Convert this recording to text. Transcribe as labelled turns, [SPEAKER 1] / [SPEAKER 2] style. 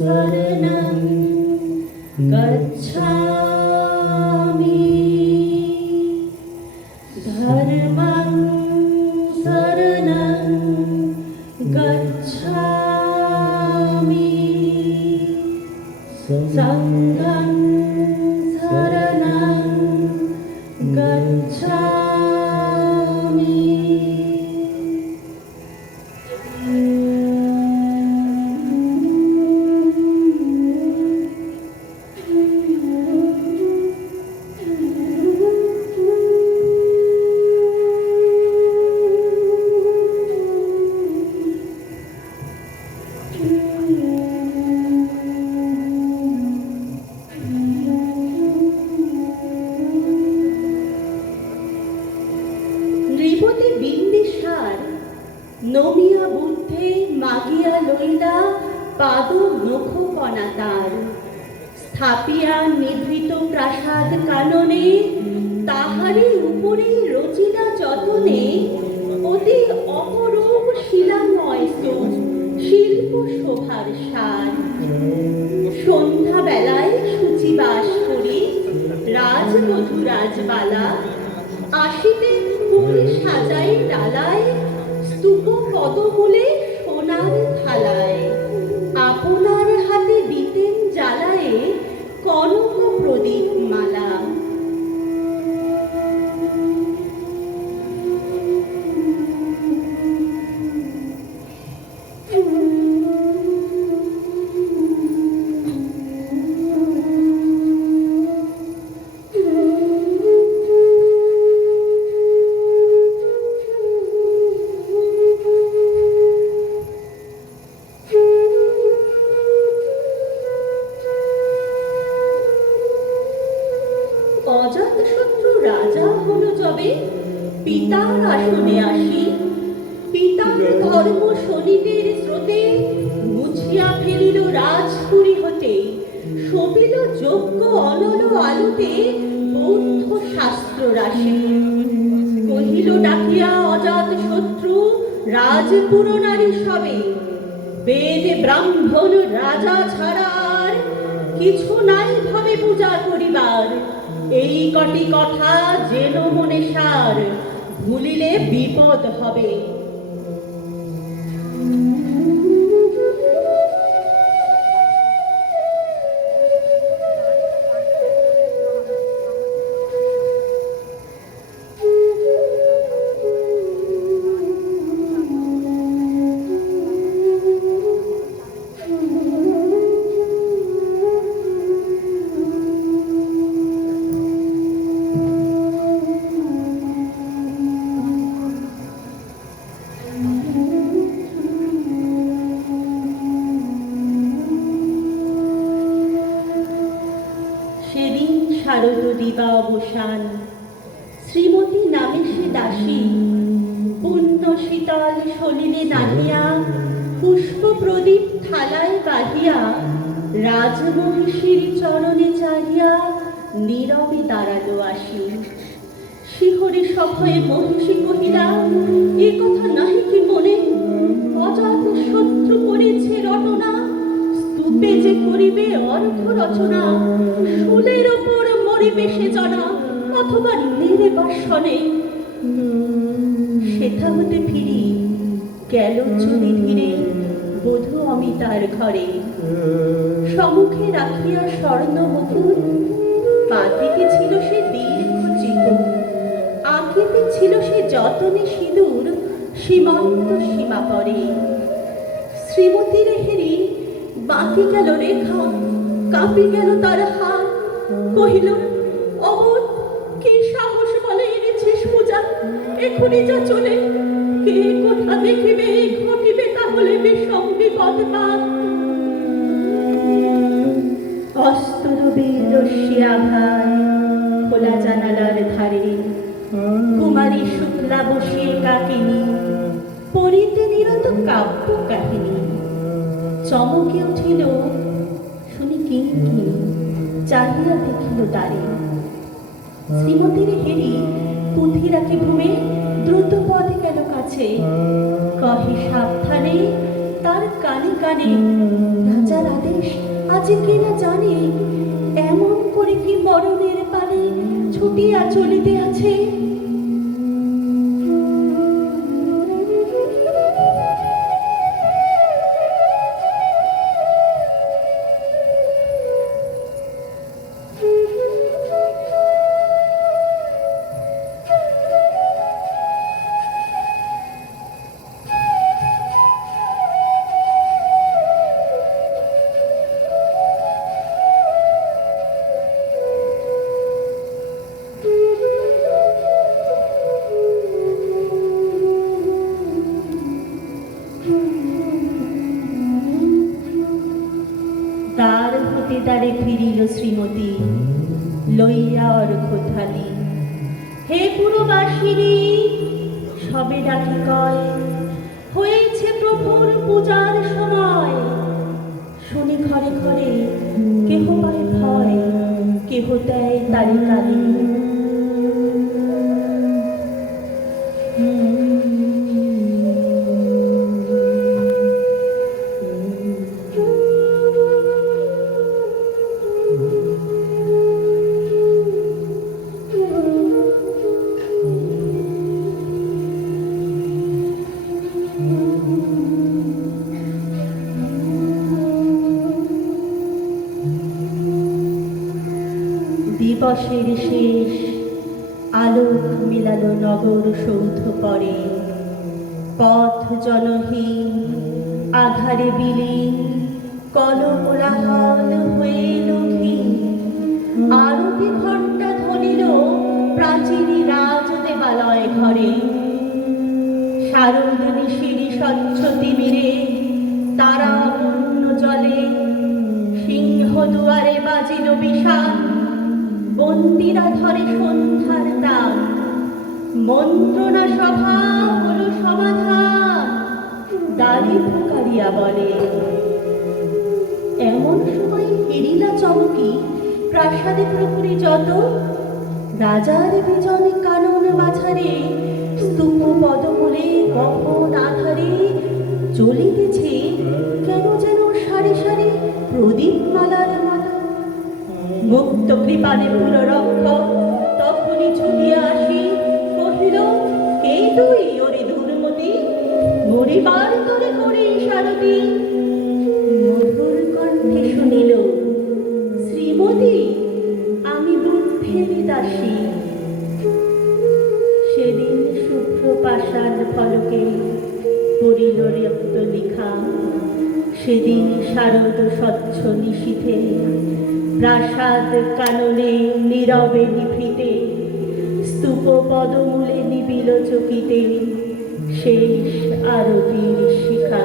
[SPEAKER 1] शरणं गच्छामि धर्मं शरणं गच्छामि सङ्गं স্থাপিয়া নিভৃত প্রাসাদ কাননে, তাহারই উপরে রচিতা যতনে, অতি অপরূপ শিলাময় স্তূপ শিল্প শোভার সার। সন্ধ্যা বেলায় সূচিবাস করি রাজবধূ রাজবালা আসিতে ফুল সাজাই ডালায়, স্তূপ পদমূলে সোনার থালায়। আপনার হাতে দিতেন জ্বালায়ে কনক রাজা হলো যবে পিতার আসনে আসি। পিতার ধর্ম শনিদের স্রোতে মুছিয়া ফেলিল রাজপুরী হতে। শোভিল যোগ্য অনল আলোতে বৌদ্ধ শাস্ত্র রাশি। কহিল, ডাকিয়া অজাত শত্রু, রাজপুর নারী সবে। বেদ ব্রাহ্মণ রাজা ছাড়ার কিছু নাই ভাবে পূজা করিবার। এই কটি কথা যেন মনে সার ভুলিলে বিপদ হবে। অবসান। শ্রীমতী নামে সে দাসী, পুণ্য শীতল সলিলে নাহিয়া পুষ্প প্রদীপ থালায় বাঁধিয়া রাজমহিষীর চরণে চাহিয়া নীরবে দাঁড়াল আসি। শিহরে সভয়ে মহিষী কহিলা, এ কথা নাহি কি মনে অমিতার ঘরে। সমুখে রাখিয়া স্বর্ণ মুকুট পাতিতে ছিল সে দীর্ঘ চিকুট আঁকিতে ছিল সে যতনে সিঁদুর, সীমান্ত সীমা পরে। শ্রীমতীর হেরি বাকি গেল রেখা, কাঁপি গেল তার হাত। কহিল অমর কি সাহস বলে এনেছিস পূজা? এখনই যা চলে। কে কোথা দেখিবে ঘটিবে তাহলে বিষম বিপদ অস্তরবীর রশ্মি আভায়, খোলা জানালার ধারে। কুমারী শুক্লা বসিয়ে কাকিনী পড়িতে নিরত কাব্য কাহিনী। চমকে উঠিল, শুনি কিঙ্কিনি চাহিয়া দেখিল তারে। শ্রীমতীর হেরি পুঁথি রাখি ভূমে দ্রুত পদে গেল কাছে। কহে সাবধানে, তার কানে কানে রাজার আদেশ, আজি কিনা জানে, এমন করে কি মরণের পানে ছুটিয়া চলিতে আছে? লইয়া অর্ঘ থালি হে পুরবাসিনী, সবে ডাকি কয়, হয়েছে প্রভুর পূজার সময়। শুনি ঘরে ঘরে কেহ পায় ভয়, কেহ দেয় তারি কালি দিবসের শেষ আলোক মিলালো নগর সৌধ পরে। পথ জনহীন, আধারে বিলীন কলকোলাহল হয়ে লঘিন আরতি ঘণ্টা ধরিল প্রাচীনী রাজ দেবালয় ঘরে। শারদিনী সিঁড়ি স্বচ্ছ তিমিরে তারা পূর্ণ জলে, সিংহ দুয়ারে বাজিল বিষাণ বন্দিরা ধরে সন্ধ্যার তান মন্ত্রণা সভা হলো সমাধান, দাড়ি ফুকারিয়া বলে। এমন সময় ফিরিলা চমকি, প্রাসাদে প্রহরী যত, রাজার বিজনে কানন মাঝারে স্তূপ পদমূলে মুক্ত কৃপানে পুররক্ষক তখনই ছুটিয়া আসি। কহিল, কে তুই ওরে দুর্মতি মরিবার তরে করে সারতি মধুর কণ্ঠে শুনিল, শ্রীমতী, আমি বুদ্ধের দাসী সেদিন শুভ্র পাষাণ ফলকে পড়িল রক্ত লিখা সেদিন শারদ স্বচ্ছ নিশীথে প্রাসাদ কাননে নীরবে নিভৃতে স্তূপ পদমূলে নিবিল চকিতে শেষ আরতির শিখা।